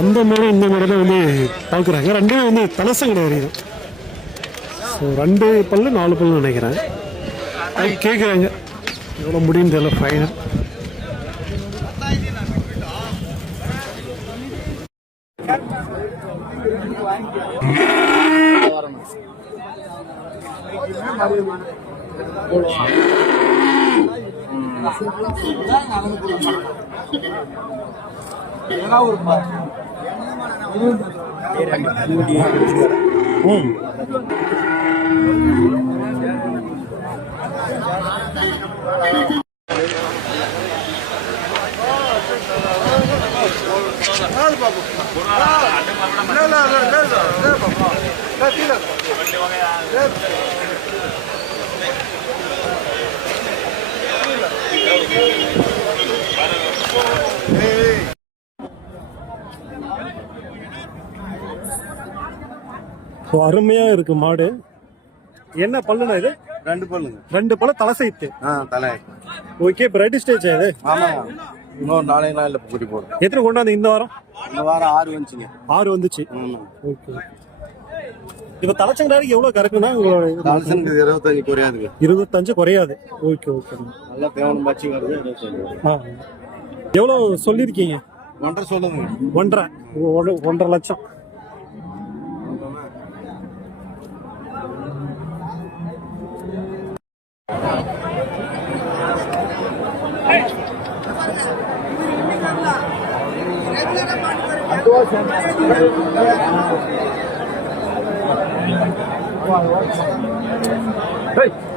அந்த மாதிரி இந்த மாதிரி தான் வந்து பார்க்குறாங்க. ரெண்டுமே வந்து தலசங்கடை வரையும். ஸோ 2 பல்லு 4 பல்லு நினைக்கிறேன். கேட்குறாங்க எவ்வளோ முடியும் தெரியல ஃபைனல். அருமையா இருக்கு மாடு. என்ன பல்லுனா இது? 2 பல்லுங்க. 2 பல்லு தலை சைத்து. தலை. ஓகே, இப்போ ரெடி ஸ்டேஜ் இது. ஆமாங்க. இன்னும் 4 நாள்ல குட்டி போடும். எத்தனை கொண்டாந்து இந்த வாரம்? இந்த வாரம் 6 வந்துச்சுங்க. 6 வந்துச்சு. ஓகே. இப்போ தலைச்சங்கடாரி எவ்வளவு கறக்குன்னா? தலைச்சங்க 25 குறையாதுங்க. 25 குறையாது. Okay okay. நல்லா தேவனம் பச்சி வருது. எவ்வளவு சொல்லிருக்கீங்க? 1.5 சொல்லுங்க. 1.5 லட்சம். Hey!